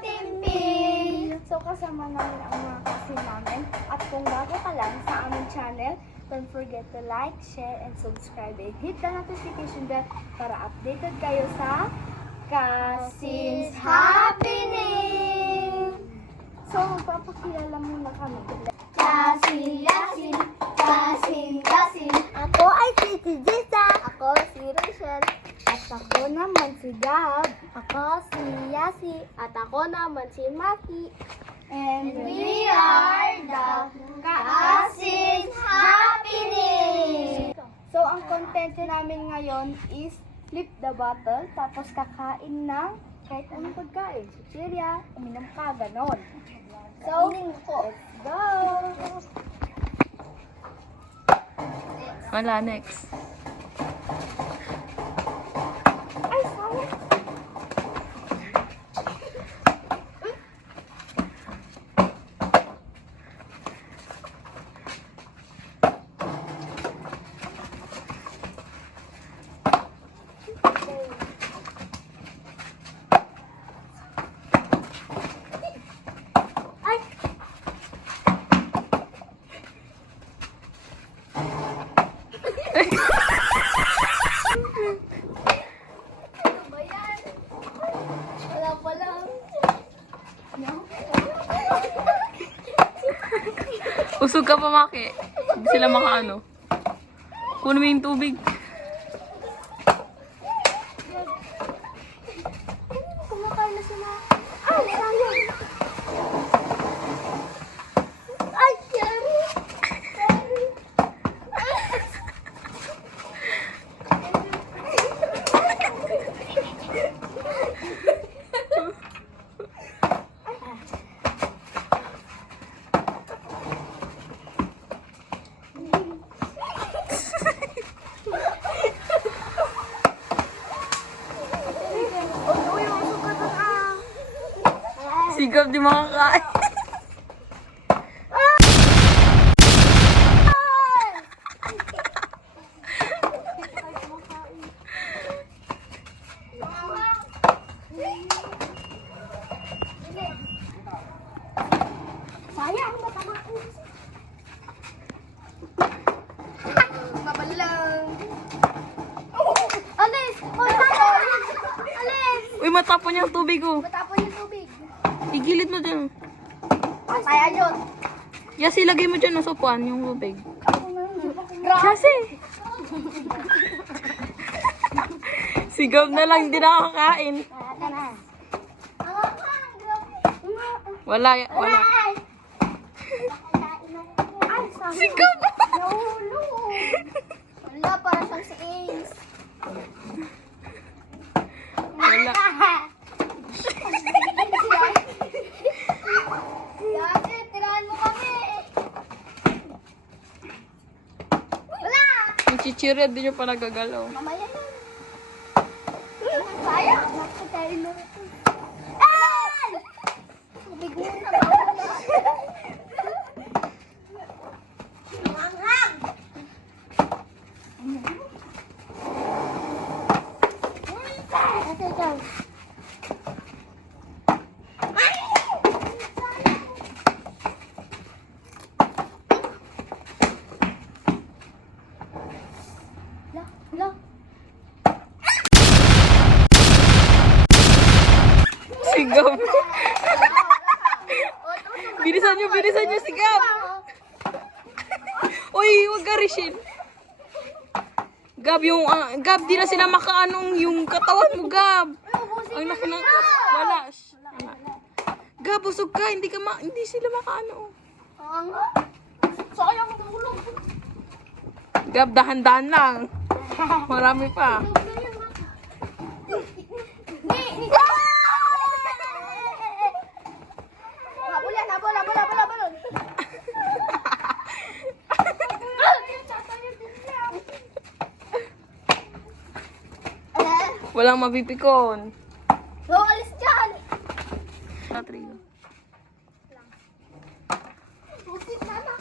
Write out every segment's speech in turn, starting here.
Timpil! So kasama namin ang mga kasi namin. At kung bago ka lang sa aming channel, don't forget to like, share, and subscribe. And hit the notification bell para updated kayo sa Kasins Happening! So magpapakilala muna kami. Kasin, Yasin, Kasin, Yasin. Ako ay si Jessa. Ako si Rachel. At ako naman si Gab. Ako si Yasi. At ako naman si Maki. And we are the Kasins Happening! So, ang content namin ngayon is flip the bottle, tapos kakain ng kahit anong pagkain. Chichirya, uminom ka, ganon. So, let's go! Wala, next. Ay, sayang! Wala pa lang. Usog ka pa, Maki. Hindi sila makaano. Kunin mo yung tubig. Kumakain na sila. Ay, sayang! Ay, sorry! Sorry! Sigap di makakain. Sayang, matamaan. Mabalang. Alis! Hoy, alis! Alis! Uy, matapon yung tubig, oh. Matapon yung tubig. Igilid mo dyan. Kaya yun. Yasi, lagay mo dyan, sa upuan, yung tubig. Ako na yun. Grabe. Yasi! Sigap na lang, hindi nakakain. Ka na. Wala, wala. Ay, sayang. Sigap! Nahulog. Wala, para siyang si Ace. Wala. Dati, tirahan mo kami. Wala! Yung chichirya, di nyo pa nagagalaw. Mamaya na. Sayang. Nakakain na ito. Ay! Tubig muna. Manghang! Ito, ito. La. Sigap. Bilisan nyo, sigap. Uy, wag ka, Rachel. Gab, Gab, di na sila makaanong yung katawan mo, Gab. Ang laki ng wala. Shh. Wala. Gab, usog ka, hindi sila makaano. Sayang tulog. Gab, dahan-dahan lang. Marami pa. Habol. Walang mapipikon. Alis dyan. Patrigo. Butit na na.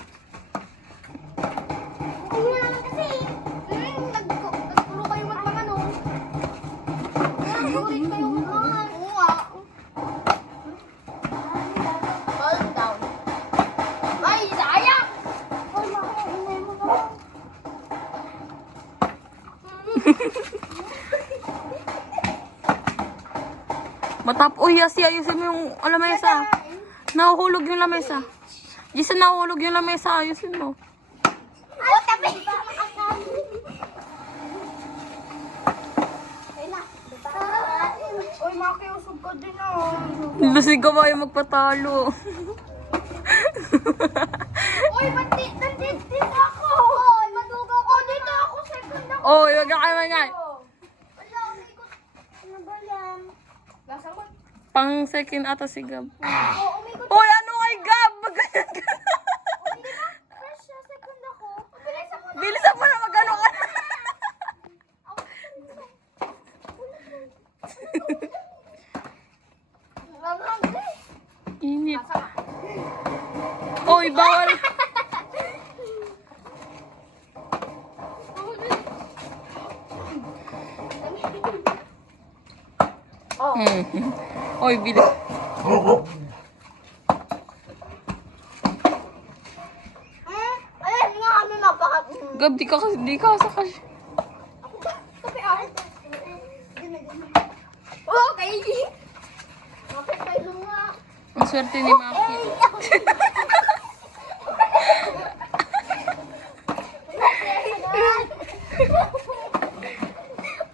Hindi mo naman kasi. Nagpuro kayo magpangano. Nagpurit kayo. Oo nga. Uy, Yasi, ayusin mo yung lamesa. Nahuhulog yung lamesa. Jason, nahuhulog yung lamesa. Ayusin mo. Oh, tabi! Uy, makiusog ka din ah. Lasig ka ba yung magpatalo? Uy, ba't nandito ako? Uy, madugaw ko. Dito ako, second ako. Oy, wag na kayo mangay. Wala, umikot. Ano ba yan? Lasa mo? Pang second ata si Gab. Oo, umikot. Oy, ano kay Gab? Magayan ka na. Hindi ba? Fresh siya, second ako. Bilisan mo na. Bilisan mo na magano ka na. Init. Oy, bawal. Oy, bilis. Ayun nga kami mapakat. Gab, di ka sakas. Kape ah. Oh, kaigi. Kape kayo nga. Ang swerte ni Maki.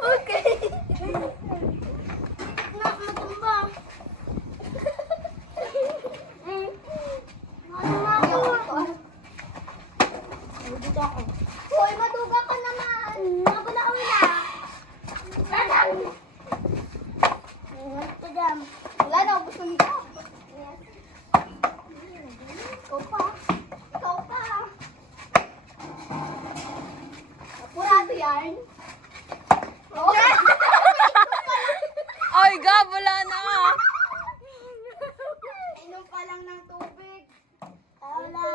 Okay. Na, matumba. Ano nga ako? Dito ako. Hoy, maduga ka naman. Ako na una. Dadang. Ito dyan. Wala na, ubos na nito. Ikaw pa. Ikaw pa. Apurado yan. Oy, Gab, wala na. Inom pa lang ng tubig. Wala.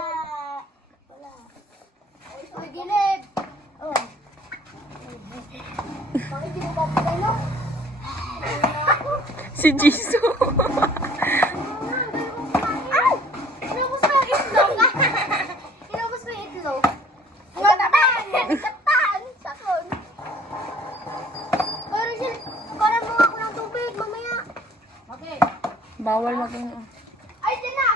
Wala. Uy, gilid. Oh. Bakit di mo pa pagano? Si Jisoo. Ay! Inubos mo yung itlog. Inubos mo yung itlog. Mga taban! Katan! Sakon. Parang mga ako ng tubig, mamaya. Okay. Bawal maging. Ay, dyan na!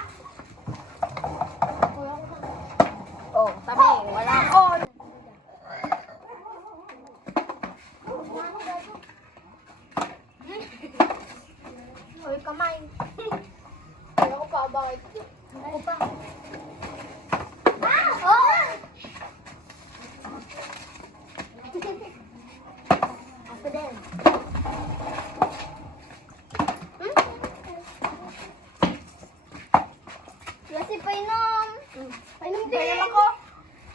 Oh, tabi. Wala ako. Hoy, kamay. Wala ko pa, bakit? Ako pa. Ah! Oh! Ako din. Kasi painom. Painom din. Painom ako.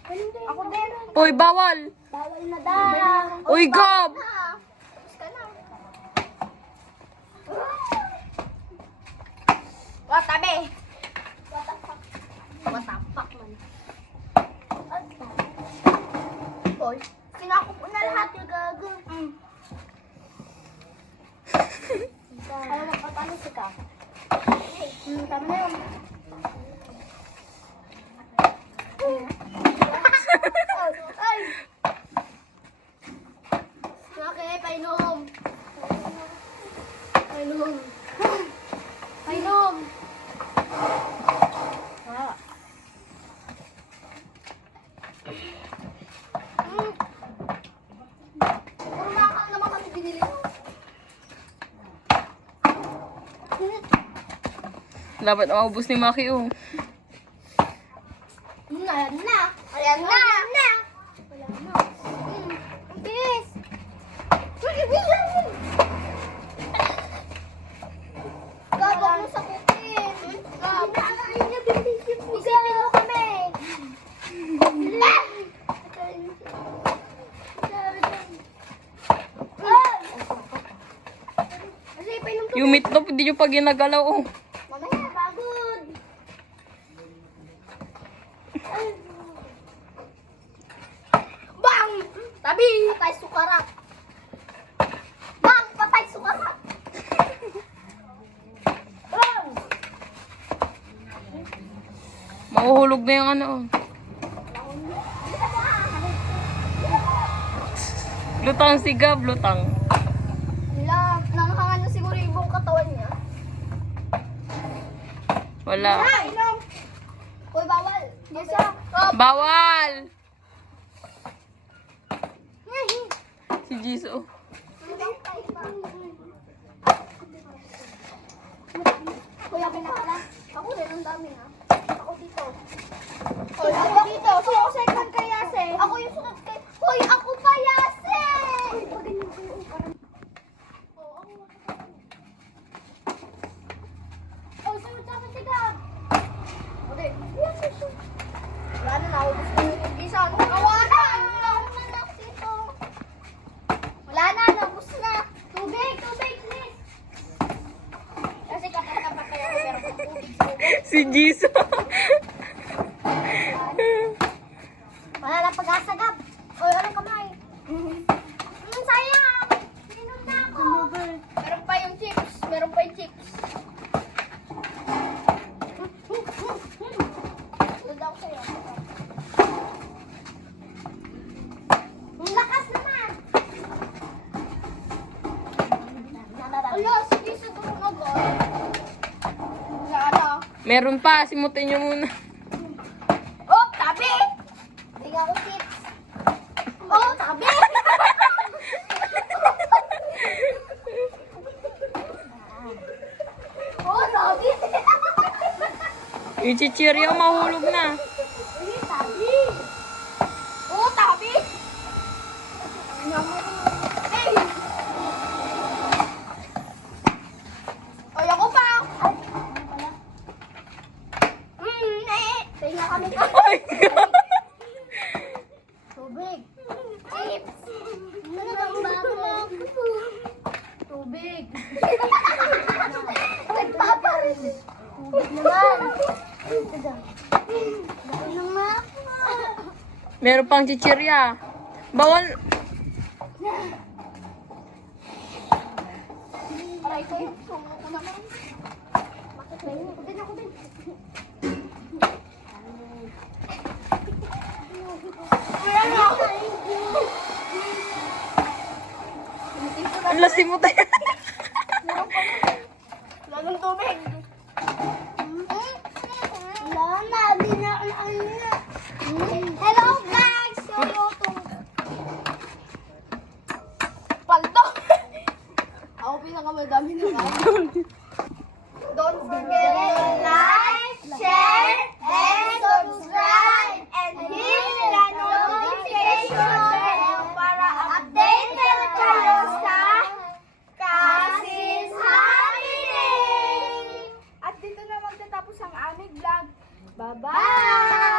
Painom din. Ako din. Oy, bawal. Bawal na daw. Uy, Gab. Tapos ka na. What, tabi? What the fuck? What the fuck, man? Hoy, sinakop ko na lahat yung gago. Ayaw magpapalo si ka. Tama na yun. Ay! Okay, painom. Painom. Painom. Ah. Puro makakang naman kasi binili mo. Dapat maubos ni Maki, oh. Ayan na. Ayan na. Ayan na. Wala na. Ang bilis. Sige, bilis. Gabag mo sa kupin. Isipin mo kami. Ah! Isipin mo Yung meatloaf, hindi nyo pa ginagalaw, oh. mamaya, pagod. Bang! Tabi! Patay sukarak. Bang! Patay sukarak. Bang! Mahuhulog na yung ano, oh. Lutang si Gab, lutang. Nanghangan na siguro yung buong katawan niya. Wala. Inom. Uy, bawal. Jessa. Bawal! Si Jisoo. Kuya, pinakala. Ako rin, ang dami ha. Ako dito. Hoy, ako dito. So, ako second kay Yase. Ako yung sunod kay... Hoy, ako pa Yase! Uy, paganyan ko yung parang... Oo, ako Hoy, sunod sa akin si Gab. Okay. Wala na, naubos ko yung isa. Kawanan! Naubos na ako dito. Wala na, naubos na. Tubig, tubig, please. Kasi kapag kaya ko meron kong tubig sa tubig. Si Jisoo. Wala lang pag-asa, Gab. Oy, anong kamay? Sayang! Sinom na ako. Meron pa yung chips. Meron pa yung chips. Tulad ako sa'yo. Ang lakas naman! Ala, sige sa tumunog. Ano? Meron pa, simutin nyo muna. Oh, tabi! Hindi ako tips. Oh, tabi! Oh, tabi! Yung chichirya mahulog na. Hindi, tabi! Oh, tabi! Hey! Ay, ako pa! Ay, ano pala? Tingnan kami. Ay, God. Tubig. Chips. Ano bang bago? Tubig. Nagpaparin. Tubig naman. Ano nga? Meron pang chichirya. Bawal. Aray ko. Sungo ko naman. Bakit ba yun? Ako din, ako din. Ang lasing mo tayo. Lalong tubig. Wala na, di na ano na. Hello guys! Yoyoto. Paldo! Ako pinakamadami na nga. Don't forget to like, share, and subscribe. And hit the notification bell para updated kayo sa Kassis Happening! At dito na magtatapos ang aming vlog. Bye-bye!